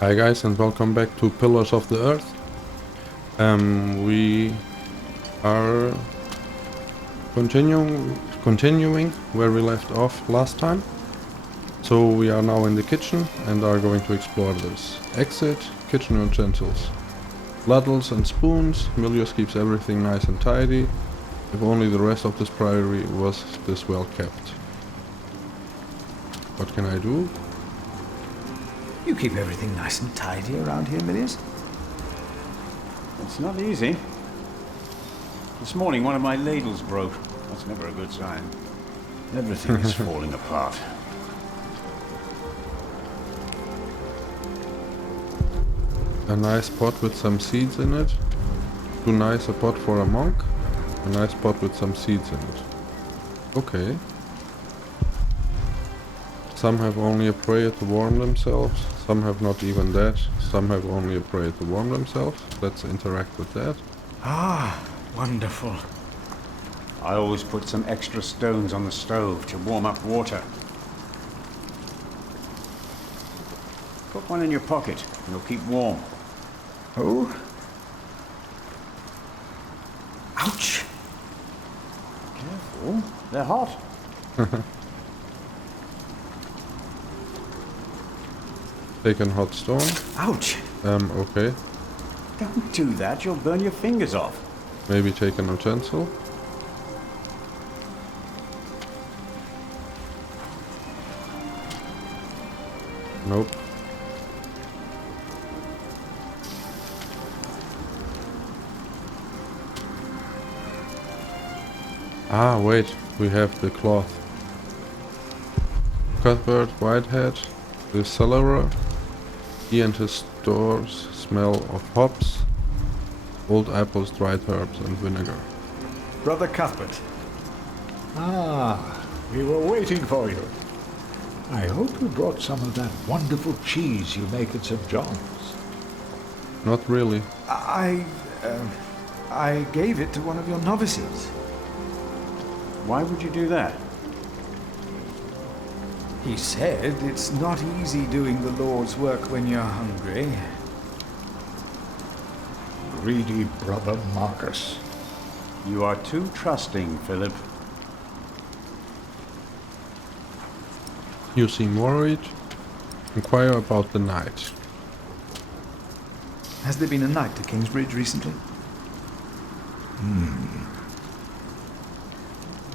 Hi guys and welcome back to Pillars of the Earth. We are continuing where we left off last time. So we are now in the kitchen and are going to explore this. Exit, kitchen utensils. Ladles and spoons. Milius keeps everything nice and tidy. If only the rest of this priory was this well kept. What can I do? You keep everything nice and tidy around here, Milius? It's not easy. This morning one of my ladles broke. That's never a good sign. Everything is falling apart. A nice pot with some seeds in it. Too nice a pot for a monk. A nice pot with some seeds in it. Okay. Some have only a prayer to warm themselves. Some have not even that. Some have only a prayer to warm themselves. Let's interact with that. Ah, wonderful. I always put some extra stones on the stove to warm up water. Put one in your pocket and you'll keep warm. Oh? Ouch! Careful, they're hot. Take a hot stone. Ouch! Okay. Don't do that, you'll burn your fingers off. Maybe take an utensil. Nope. Ah, wait. We have the cloth. Cuthbert Whitehead, the cellarer. He and his stores smell of hops, old apples, dried herbs, and vinegar. Brother Cuthbert. Ah, we were waiting for you. I hope you brought some of that wonderful cheese you make at St. John's. Not really. I gave it to one of your novices. Why would you do that? He said it's not easy doing the Lord's work when you're hungry. Greedy brother Marcus. You are too trusting, Philip. You seem worried. Inquire about the night. Has there been a night to Kingsbridge recently?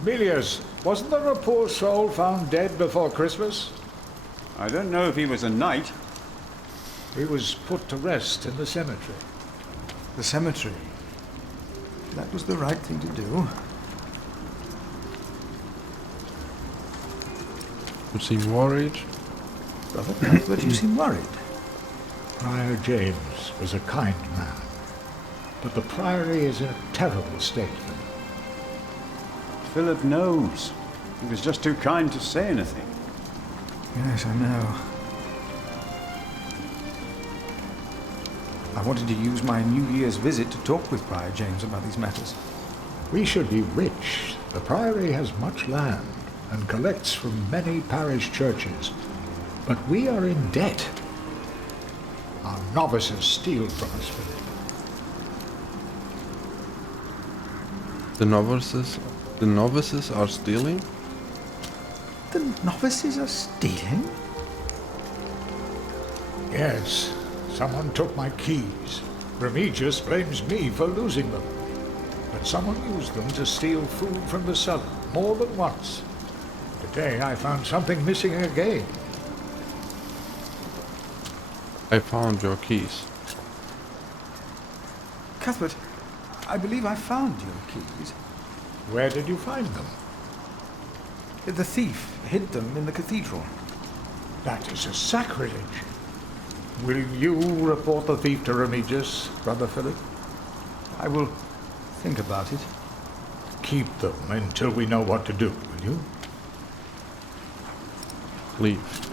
Milius, wasn't there a poor soul found dead before Christmas? I don't know if he was a knight. He was put to rest in the cemetery. The cemetery. That was the right thing to do. You seem worried. Brother Cuthbert, you seem worried. Prior James was a kind man, but the priory is in a terrible state. Philip knows. He was just too kind to say anything. Yes, I know. I wanted to use my New Year's visit to talk with Prior James about these matters. We should be rich. The priory has much land and collects from many parish churches, but we are in debt. Our novices steal from us, Philip. The novices are stealing? The novices are stealing? Yes, someone took my keys. Remigius blames me for losing them. But someone used them to steal food from the cellar more than once. Today I found something missing again. I found your keys. Cuthbert, I believe I found your keys. Where did you find them? The thief hid them in the cathedral. That is a sacrilege. Will you report the thief to Remigius, Brother Philip? I will think about it. Keep them until we know what to do, will you? Leave.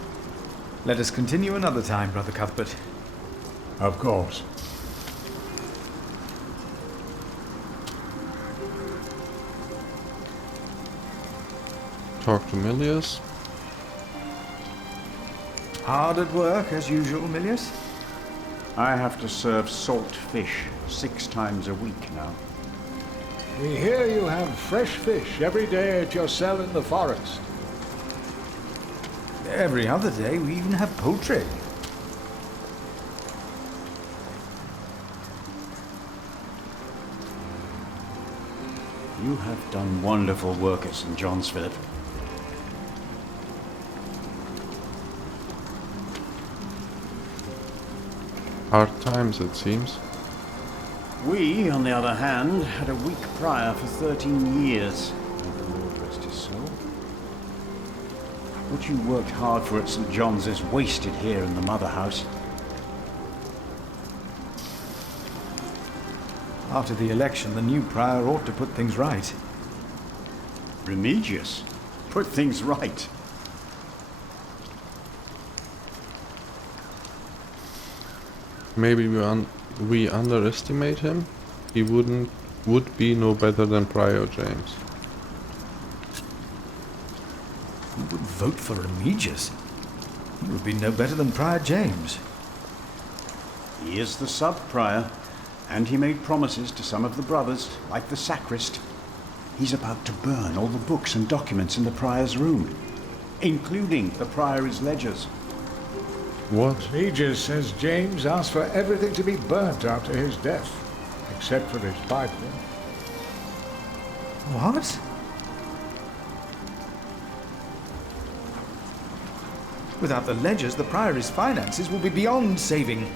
Let us continue another time, Brother Cuthbert. Of course. Talk to Milius. Hard at work, as usual, Milius? I have to serve salt fish 6 times a week now. We hear you have fresh fish every day at your cell in the forest. Every other day we even have poultry. You have done wonderful work at St. John's, Philip. Hard times, it seems. We, on the other hand, had a weak prior for 13 years. May the Lord rest his soul. What you worked hard for at St. John's is wasted here in the mother house. After the election, the new prior ought to put things right. Remigius? Put things right. Maybe we underestimate him. He would be no better than Prior James. Who would vote for Remigius? He would be no better than Prior James. He is the sub-prior, and he made promises to some of the brothers, like the sacrist. He's about to burn all the books and documents in the prior's room, including the prior's ledgers. What? Remigius says James asked for everything to be burnt after his death, except for his Bible. What? Without the ledgers, the priory's finances will be beyond saving.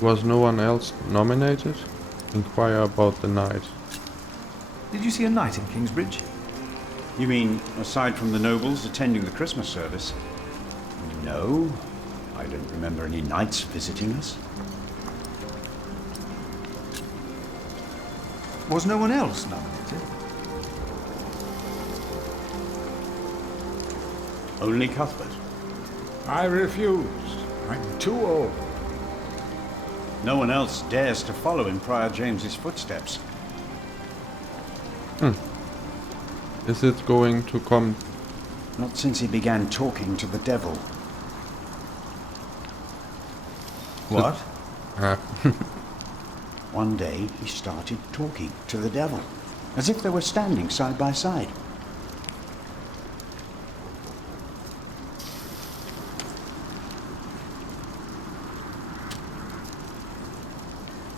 Was no one else nominated? Inquire about the knight. Did you see a knight in Kingsbridge? You mean, aside from the nobles attending the Christmas service? No, I don't remember any knights visiting us. Was no one else nominated? Only Cuthbert. I refused. I'm too old. No one else dares to follow in Prior James's footsteps. Is it going to come? Not since he began talking to the devil. What? One day he started talking to the devil, as if they were standing side by side.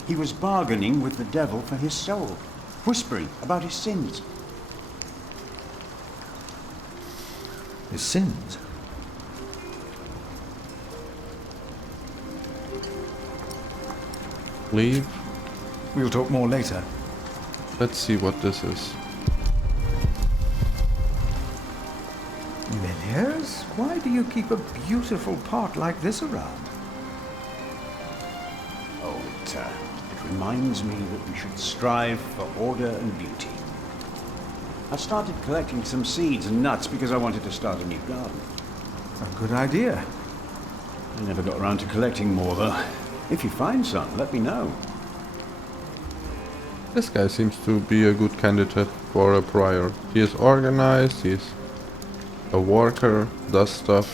He was bargaining with the devil for his soul, whispering about his sins. His sins? Leave? We'll talk more later. Let's see what this is. Milliers? Why do you keep a beautiful pot like this around? Oh, it reminds me that we should strive for order and beauty. I started collecting some seeds and nuts because I wanted to start a new garden. A good idea. I never got around to collecting more, though. If you find some, let me know. This guy seems to be a good candidate for a prior. He is organized, he's a worker, does stuff,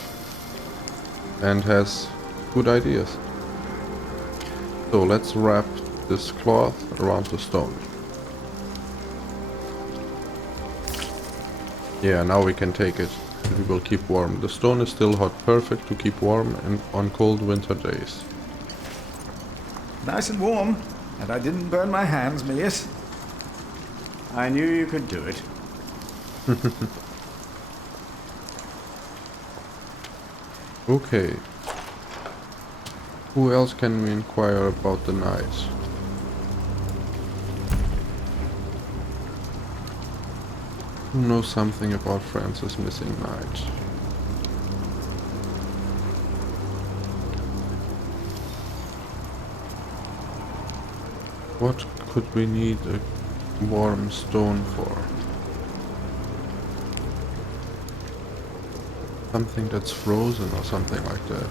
and has good ideas. So let's wrap this cloth around the stone. Yeah, now we can take it. We will keep warm. The stone is still hot, perfect to keep warm on cold winter days. Nice and warm. And I didn't burn my hands, Milius. I knew you could do it. Okay. Who else can we inquire about the knight? Who knows something about Francis' missing knight? What could we need a warm stone for? Something that's frozen or something like that.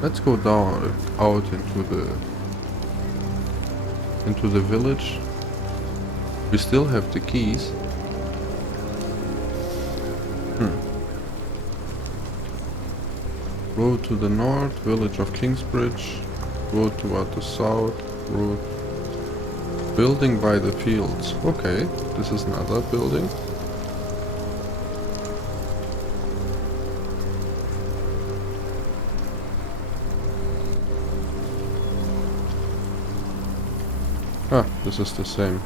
Let's go down out into the village. We still have the keys. Road to the north, village of Kingsbridge. Road toward the south, road. Building by the fields. Okay, this is another building. Ah, this is the same.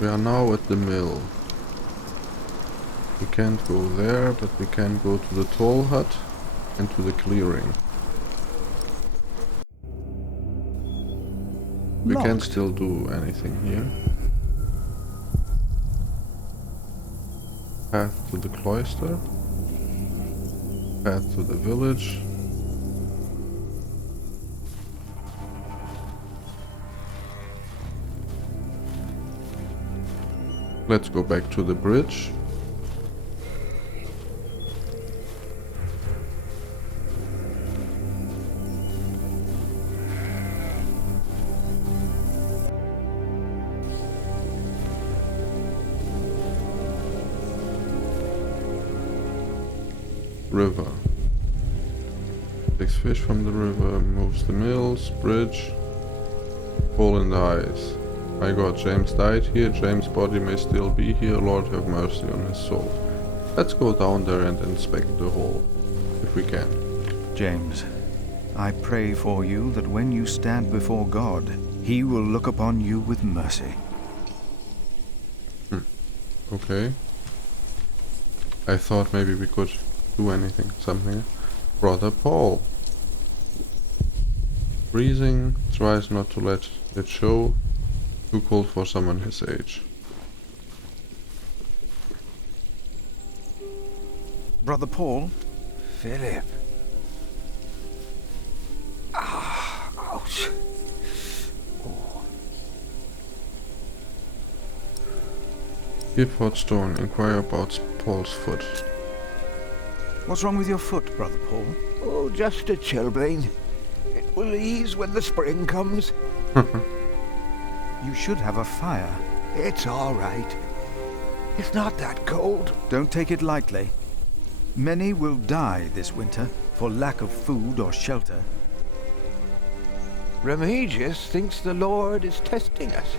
We are now at the mill. We can't go there, but we can go to the toll hut and to the clearing. We can Locked. still do anything here. Path to the cloister. Path to the village. Let's go back to the bridge. River. Takes fish from the river, moves the mills, bridge. Hole in the ice. My God, James died here, James' body may still be here, Lord have mercy on his soul. Let's go down there and inspect the hole, if we can. James, I pray for you that when you stand before God, he will look upon you with mercy. Okay. I thought maybe we could do something. Brother Paul. Freezing, tries not to let it show. Too cold for someone his age. Brother Paul? Philip. Ah, ouch. Oh. Gifford Stone, inquire about Paul's foot. What's wrong with your foot, Brother Paul? Oh, just a chilblain. It will ease when the spring comes. You should have a fire. It's all right. It's not that cold. Don't take it lightly. Many will die this winter for lack of food or shelter. Remigius thinks the Lord is testing us.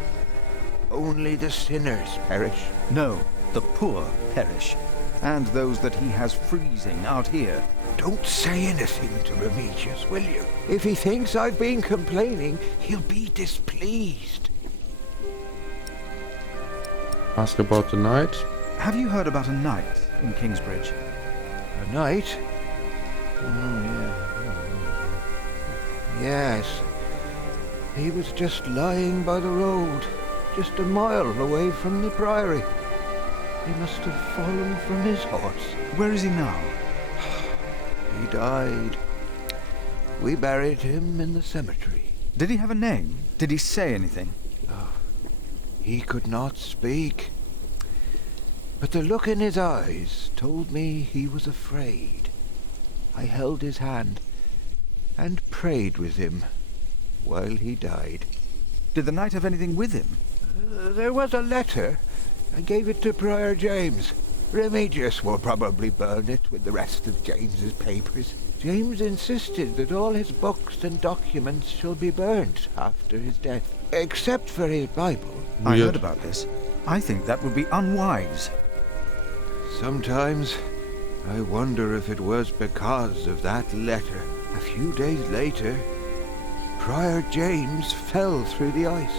Only the sinners perish. No, the poor perish, and those that he has freezing out here. Don't say anything to Remigius, will you? If he thinks I've been complaining, he'll be displeased. Ask about the night. Have you heard about a knight in Kingsbridge? A knight? Oh, yeah. Yes. He was just lying by the road, just a mile away from the priory. He must have fallen from his horse. Where is he now? He died. We buried him in the cemetery. Did he have a name? Did he say anything? He could not speak. But the look in his eyes told me he was afraid. I held his hand and prayed with him while he died. Did the knight have anything with him? There was a letter. I gave it to Prior James. Remigius will probably burn it with the rest of James's papers. James insisted that all his books and documents shall be burnt after his death, except for his Bible. I heard about this. I think that would be unwise. Sometimes I wonder if it was because of that letter. A few days later, Prior James fell through the ice.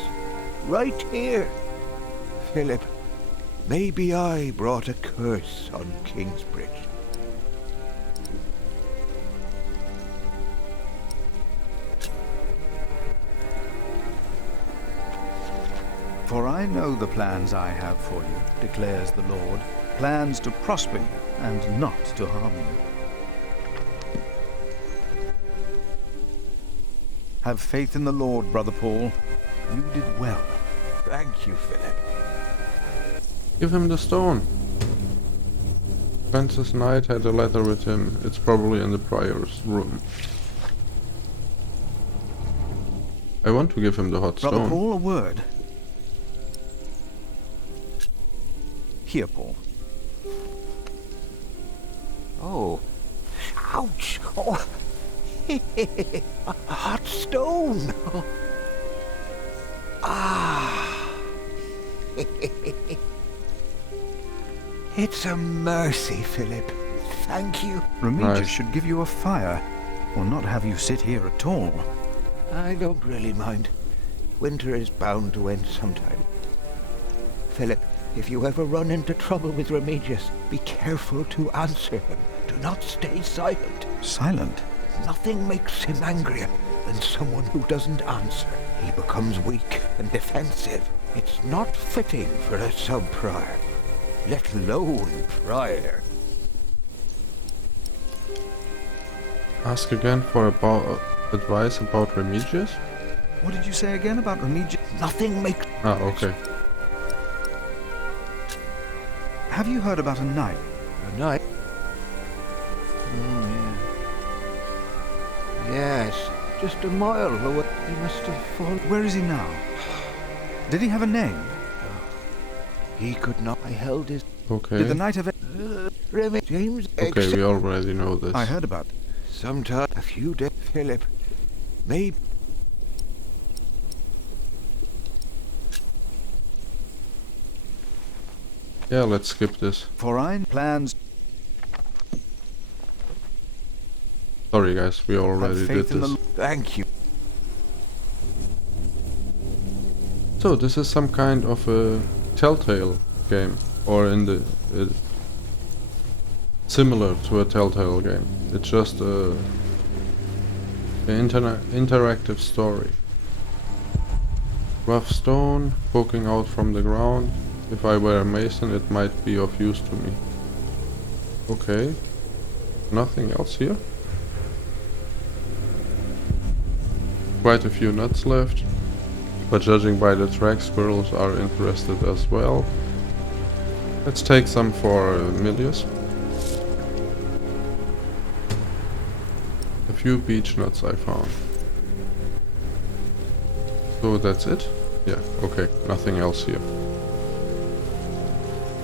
Right here. Philip, maybe I brought a curse on Kingsbridge. For I know the plans I have for you, declares the Lord, plans to prosper you and not to harm you. Have faith in the Lord, Brother Paul. You did well. Thank you, Philip. Give him the stone. Francis Knight had a letter with him. It's probably in the prior's room. I want to give him the hot Brother stone. Paul, a word. here, Paul. Oh. Ouch! Oh. A hot stone! Ah! It's a mercy, Philip. Thank you. Remigius Nice. should give you a fire, or not have you sit here at all. I don't really mind. Winter is bound to end sometime. Philip, if you ever run into trouble with Remigius, be careful to answer him. Do not stay silent. Silent? Nothing makes him angrier than someone who doesn't answer. He becomes weak and defensive. It's not fitting for a sub-prior, let alone prior. Ask again for advice about Remigius? What did you say again about Remigius? Nothing makes... Ah, okay. Have you heard about a knight? A knight? Yes, just a mile away. He must have fallen. Where is he now? Did he have a name? He could not. I held his... Okay. Did the knight have a... Remy James... Okay, we already know this. I heard about... Sometime, a few days, Philip. Maybe... Yeah, let's skip this. For I plans... Sorry guys, we already Have did faith in this. the... Thank you. So this is some kind of a Telltale game, or in the similar to a Telltale game. It's just an interactive story. Rough stone poking out from the ground. If I were a mason, it might be of use to me. Okay. Nothing else here. Quite a few nuts left. But judging by the track, squirrels are interested as well. Let's take some for Milius. A few beech nuts I found. So that's it? Yeah, okay, nothing else here.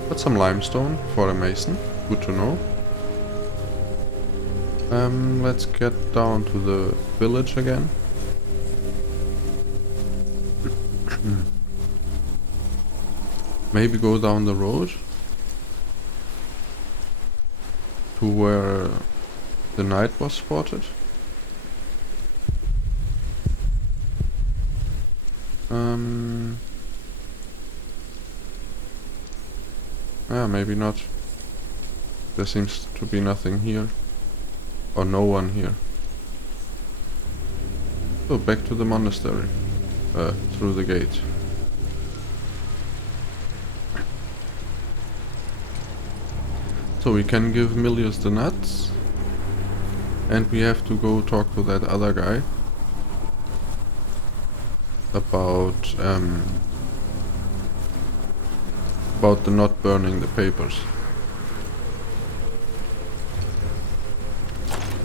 Got some limestone for a mason, good to know. Let's get down to the village again. Maybe go down the road to where the knight was spotted. Maybe not. There seems to be nothing here. Or no one here. So back to the monastery. Through the gate. So we can give Milius the nuts. And we have to go talk to that other guy. About the not burning the papers.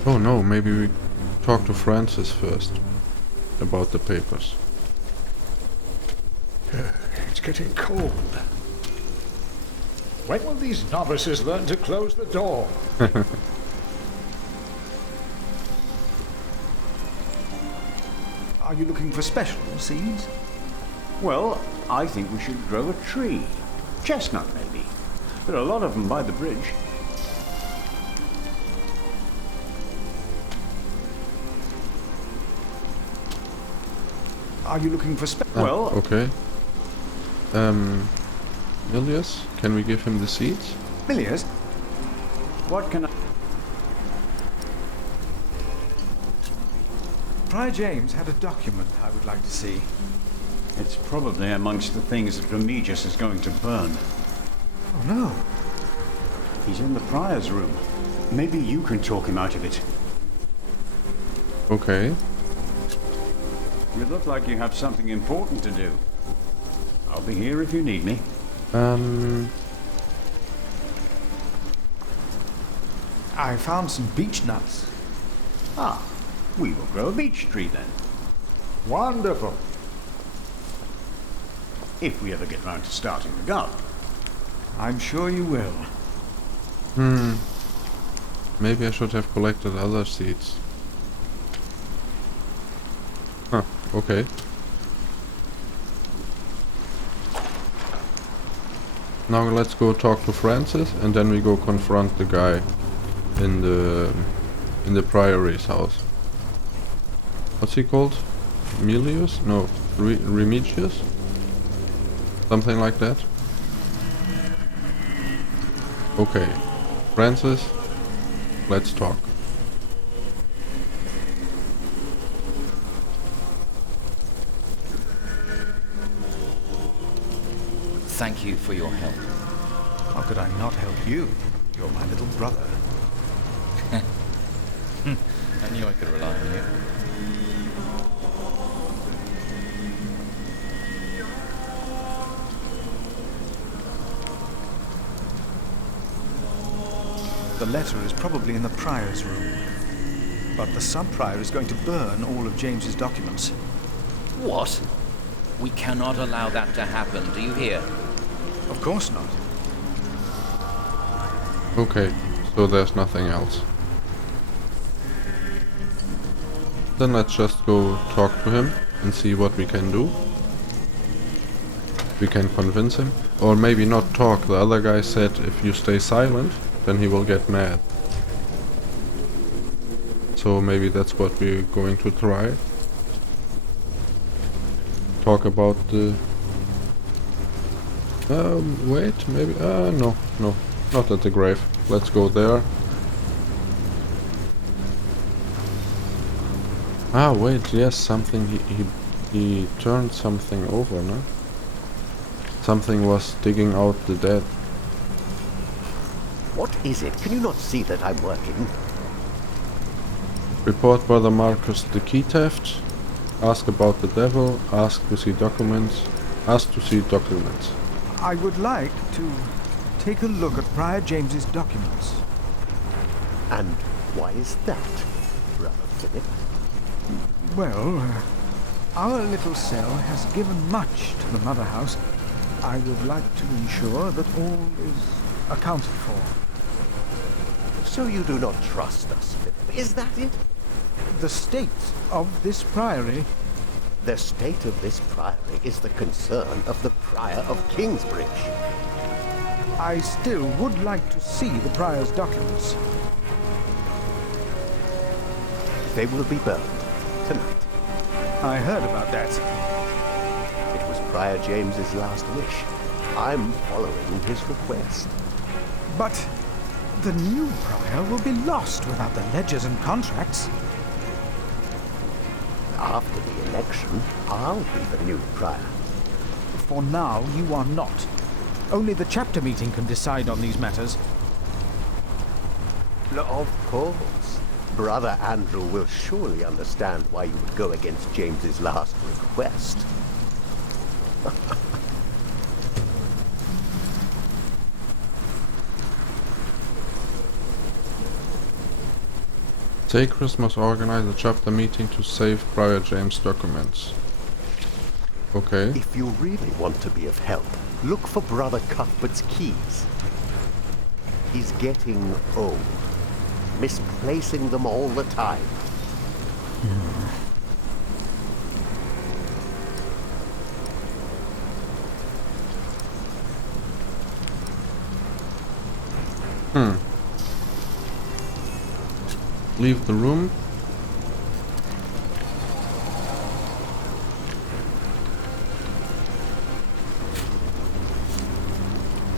Oh no, maybe we talk to Francis first. About the papers. It's getting cold. When will these novices learn to close the door? Are you looking for special seeds? Well, I think we should grow a tree. Chestnut, maybe. There are a lot of them by the bridge. Are you looking for Well, okay. Milius, can we give him the seeds? Milius? what can I... Prior James had a document I would like to see. It's probably amongst the things that Remigius is going to burn. Oh no. He's in the prior's room. Maybe you can talk him out of it. Okay. You look like you have something important to do. I'll be here if you need me. I found some beech nuts. Ah, we will grow a beech tree then. Wonderful. If we ever get round to starting the garden. I'm sure you will. Maybe I should have collected other seeds. Huh, okay. Now let's go talk to Francis, and then we go confront the guy in the priory's house. What's he called? Milius? No, Remigius? Something like that? Okay. Francis, let's talk. Thank you for your help. How could I not help you? You're my little brother. I knew I could rely on you. The letter is probably in the prior's room. But the sub-prior is going to burn all of James's documents. What? We cannot allow that to happen, do you hear? Of course not. Okay, so there's nothing else. Then let's just go talk to him and see what we can do. We can convince him. Or maybe not talk. The other guy said if you stay silent, then he will get mad. So maybe that's what we're going to try. Talk about the... wait, maybe... no, not at the grave. Let's go there. Ah, wait, yes, something... He turned something over, no? Something was digging out the dead. What is it? Can you not see that I'm working? Report Brother Marcus the key theft. Ask about the devil. Ask to see documents. Ask to see documents. I would like to take a look at Prior James's documents. And why is that, Brother Philip? Well, our little cell has given much to the Mother House. I would like to ensure that all is accounted for. So you do not trust us, Philip, is that it? The state of this priory... The state of this priory is the concern of the Prior of Kingsbridge. I still would like to see the Prior's documents. They will be burned tonight. I heard about that. It was Prior James's last wish. I'm following his request. But the new Prior will be lost without the ledgers and contracts. After the election, I'll be the new Prior. For now, you are not. Only the chapter meeting can decide on these matters. Of course. Brother Andrew will surely understand why you would go against James's last request. Sacred must organize a chapter meeting to save Prior James' documents. Okay. If you really want to be of help, look for Brother Cuthbert's keys. He's getting old, misplacing them all the time. Leave the room.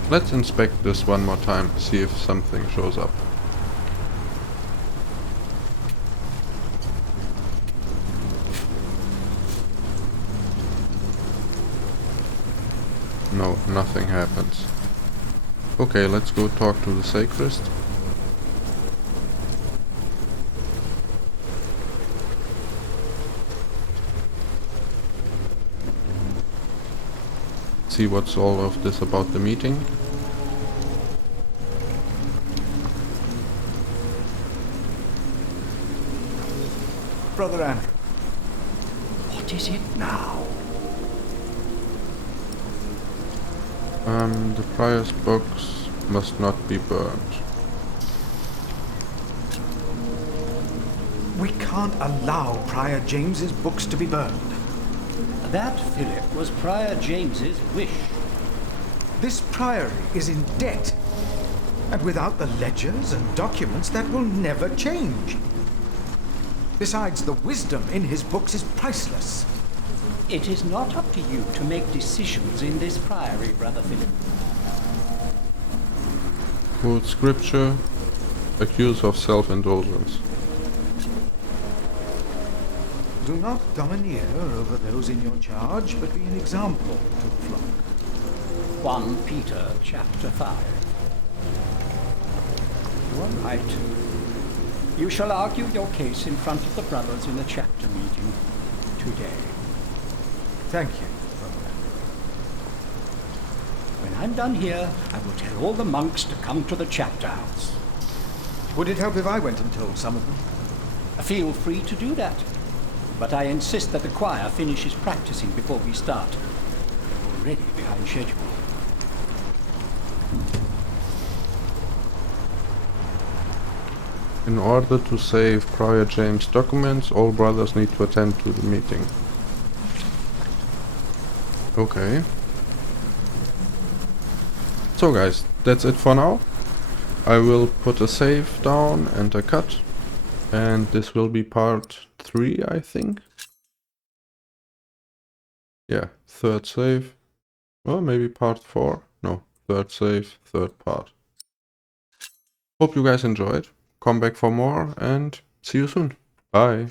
Let's inspect this one more time, see if something shows up. No, nothing happens. Okay, let's go talk to the sacrist. See what's all of this about the meeting. Brother Andrew. What is it now? The prior's books must not be burned. We can't allow Prior James's books to be burned. That, Philip, was Prior James's wish. This priory is in debt. And without the ledgers and documents, that will never change. Besides, the wisdom in his books is priceless. It is not up to you to make decisions in this priory, Brother Philip. Quote scripture, accuse of self-indulgence. Do not domineer over those in your charge, but be an example to the flock. 1 Peter chapter 5. You are right. You shall argue your case in front of the brothers in a chapter meeting today. Thank you, Brother. When I'm done here, I will tell all the monks to come to the chapter house. Would it help if I went and told some of them? Feel free to do that. But I insist that the choir finishes practicing before we start. We're already behind schedule. In order to save Prior James' documents, all brothers need to attend to the meeting. Okay. So guys, that's it for now. I will put a save down and a cut. And this will be part 3, I think. Yeah, third save. Well, maybe part 4. No, third save, third part. Hope you guys enjoyed. Come back for more and see you soon. Bye.